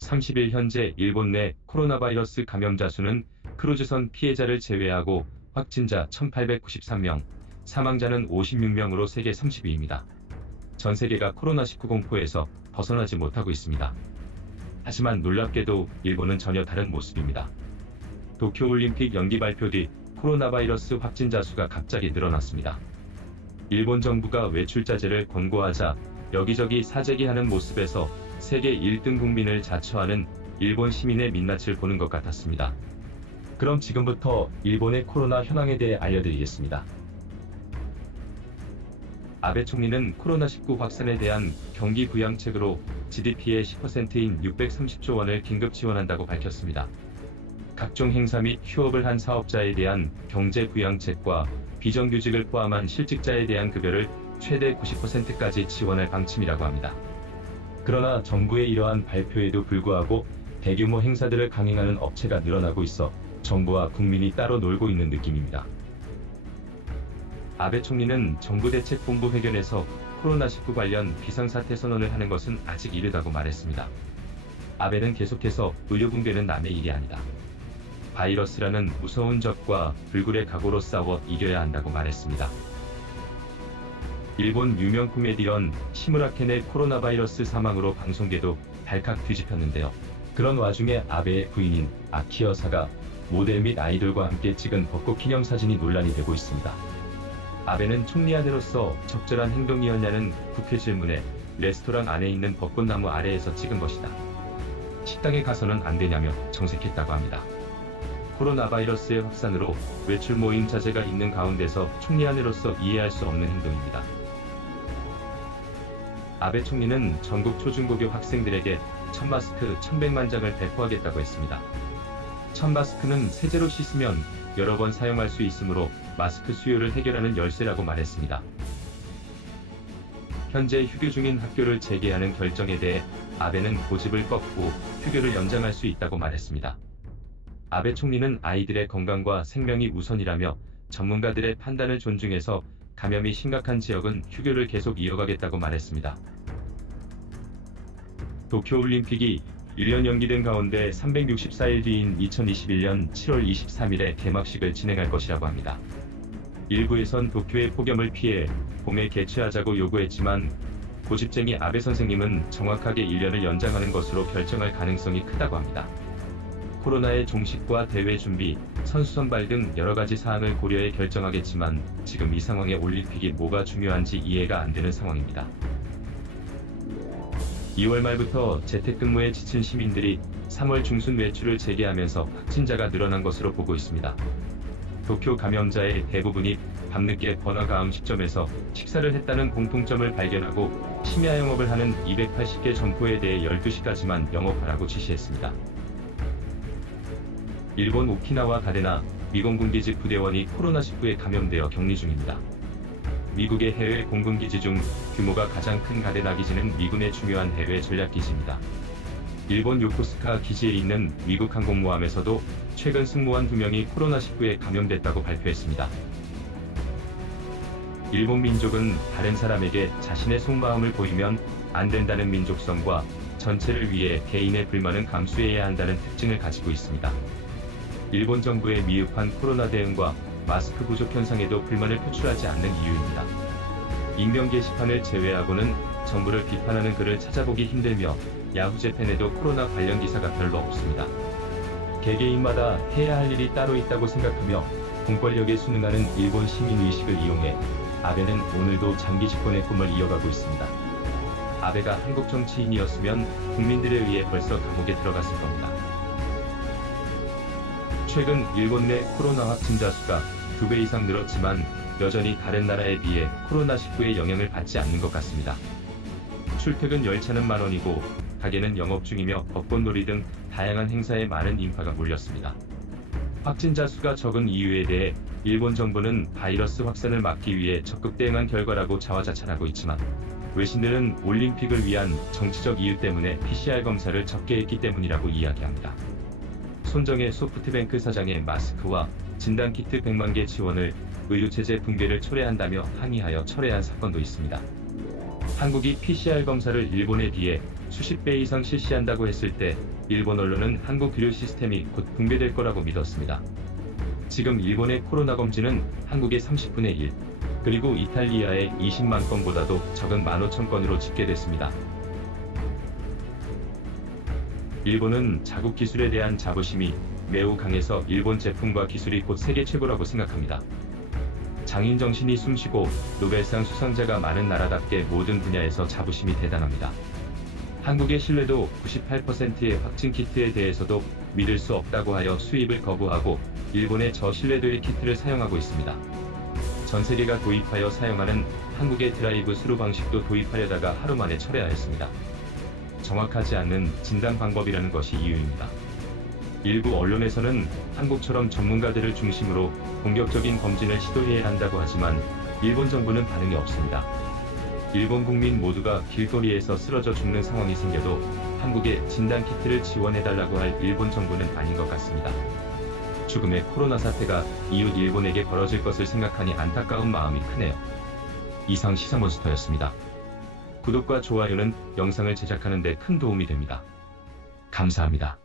30일 현재 일본 내 코로나 바이러스 감염자 수는 크루즈선 피해자를 제외하고 확진자 1,893명, 사망자는 56명으로 세계 30위입니다. 전 세계가 코로나19 공포에서 벗어나지 못하고 있습니다. 하지만 놀랍게도 일본은 전혀 다른 모습입니다. 도쿄올림픽 연기 발표 뒤 코로나 바이러스 확진자 수가 갑자기 늘어났습니다. 일본 정부가 외출 자제를 권고하자 여기저기 사재기하는 모습에서 세계 1등 국민을 자처하는 일본 시민의 민낯을 보는 것 같았습니다. 그럼 지금부터 일본의 코로나 현황에 대해 알려드리겠습니다. 아베 총리는 코로나19 확산에 대한 경기 부양책으로 GDP의 10%인 630조 원을 긴급 지원한다고 밝혔습니다. 각종 행사 및 휴업을 한 사업자에 대한 경제 부양책과 비정규직을 포함한 실직자에 대한 급여를 최대 90%까지 지원할 방침이라고 합니다. 그러나 정부의 이러한 발표에도 불구하고 대규모 행사들을 강행하는 업체가 늘어나고 있어 정부와 국민이 따로 놀고 있는 느낌입니다. 아베 총리는 정부대책본부 회견에서 코로나19 관련 비상사태 선언을 하는 것은 아직 이르다고 말했습니다. 아베는 계속해서 의료 붕괴는 남의 일이 아니다. 바이러스라는 무서운 적과 불굴의 각오로 싸워 이겨야 한다고 말했습니다. 일본 유명 코미디언 시무라켄의 코로나 바이러스 사망으로 방송계도 발칵 뒤집혔는데요. 그런 와중에 아베의 부인인 아키 여사가 모델 및 아이돌과 함께 찍은 벚꽃 기념사진이 논란이 되고 있습니다. 아베는 총리 아내로서 적절한 행동이었냐는 국회 질문에 레스토랑 안에 있는 벚꽃나무 아래에서 찍은 것이다. 식당에 가서는 안 되냐며 정색했다고 합니다. 코로나 바이러스의 확산으로 외출 모임 자제가 있는 가운데서 총리 아내로서 이해할 수 없는 행동입니다. 아베 총리는 전국 초중고교 학생들에게 1000마스크 1100만 장을 배포하겠다고 했습니다. 1000마스크는 세제로 씻으면 여러 번 사용할 수 있으므로 마스크 수요를 해결하는 열쇠라고 말했습니다. 현재 휴교 중인 학교를 재개하는 결정에 대해 아베는 고집을 꺾고 휴교를 연장할 수 있다고 말했습니다. 아베 총리는 아이들의 건강과 생명이 우선이라며 전문가들의 판단을 존중해서 감염이 심각한 지역은 휴교를 계속 이어가겠다고 말했습니다. 도쿄올림픽이 1년 연기된 가운데 364일 뒤인 2021년 7월 23일에 개막식을 진행할 것이라고 합니다. 일부에선 도쿄의 폭염을 피해 봄에 개최하자고 요구했지만 고집쟁이 아베 선생님은 정확하게 1년을 연장하는 것으로 결정할 가능성이 크다고 합니다. 코로나의 종식과 대회 준비, 선수 선발 등 여러 가지 사항을 고려해 결정하겠지만 지금 이 상황에 올림픽이 뭐가 중요한지 이해가 안 되는 상황입니다. 2월 말부터 재택근무에 지친 시민들이 3월 중순 외출을 재개하면서 확진자가 늘어난 것으로 보고 있습니다. 도쿄 감염자의 대부분이 밤늦게 번화가 음식점에서 식사를 했다는 공통점을 발견하고 심야 영업을 하는 280개 점포에 대해 12시까지만 영업하라고 지시했습니다. 일본 오키나와 가데나 미공군기지 부대원이 코로나19에 감염되어 격리 중입니다. 미국의 해외 공군기지 중 규모가 가장 큰 가데나 기지는 미군의 중요한 해외 전략기지입니다. 일본 요코스카 기지에 있는 미국 항공모함에서도 최근 승무원 2명이 코로나19에 감염됐다고 발표했습니다. 일본 민족은 다른 사람에게 자신의 속마음을 보이면 안 된다는 민족성과 전체를 위해 개인의 불만은 감수해야 한다는 특징을 가지고 있습니다. 일본 정부의 미흡한 코로나 대응과 마스크 부족 현상에도 불만을 표출하지 않는 이유입니다. 익명 게시판을 제외하고는 정부를 비판하는 글을 찾아보기 힘들며 야후 재팬에도 코로나 관련 기사가 별로 없습니다. 개개인마다 해야 할 일이 따로 있다고 생각하며 공권력에 순응하는 일본 시민의식을 이용해 아베는 오늘도 장기 집권의 꿈을 이어가고 있습니다. 아베가 한국 정치인이었으면 국민들에 의해 벌써 감옥에 들어갔을 겁니다. 최근 일본 내 코로나 확진자 수가 2배 이상 늘었지만 여전히 다른 나라에 비해 코로나19의 영향을 받지 않는 것 같습니다. 출퇴근 열차는 만원이고 가게는 영업 중이며 벚꽃놀이 등 다양한 행사에 많은 인파가 몰렸습니다. 확진자 수가 적은 이유에 대해 일본 정부는 바이러스 확산을 막기 위해 적극 대응한 결과라고 자화자찬하고 있지만 외신들은 올림픽을 위한 정치적 이유 때문에 PCR 검사를 적게 했기 때문이라고 이야기합니다. 손정혜 소프트뱅크 사장의 마스크와 진단키트 100만 개 지원을 의료체제 붕괴를 초래한다며 항의하여 철회한 사건도 있습니다. 한국이 PCR 검사를 일본에 비해 수십 배 이상 실시한다고 했을 때 일본 언론은 한국 의료 시스템이 곧 붕괴될 거라고 믿었습니다. 지금 일본의 코로나 검진은 한국의 30분의 1, 그리고 이탈리아의 20만 건보다도 적은 15,000건으로 집계됐습니다. 일본은 자국 기술에 대한 자부심이 매우 강해서 일본 제품과 기술이 곧 세계 최고라고 생각합니다. 장인 정신이 숨쉬고 노벨상 수상자가 많은 나라답게 모든 분야에서 자부심이 대단합니다. 한국의 신뢰도 98%의 확진 키트에 대해서도 믿을 수 없다고 하여 수입을 거부하고 일본의 저신뢰도의 키트를 사용하고 있습니다. 전 세계가 도입하여 사용하는 한국의 드라이브 스루 방식도 도입하려다가 하루 만에 철회하였습니다. 정확하지 않은 진단 방법이라는 것이 이유입니다. 일부 언론에서는 한국처럼 전문가들을 중심으로 공격적인 검진을 시도해야 한다고 하지만 일본 정부는 반응이 없습니다. 일본 국민 모두가 길거리에서 쓰러져 죽는 상황이 생겨도 한국에 진단키트를 지원해달라고 할 일본 정부는 아닌 것 같습니다. 죽음의 코로나 사태가 이웃 일본에게 벌어질 것을 생각하니 안타까운 마음이 크네요. 이상 시사몬스터였습니다. 구독과 좋아요는 영상을 제작하는 데 큰 도움이 됩니다. 감사합니다.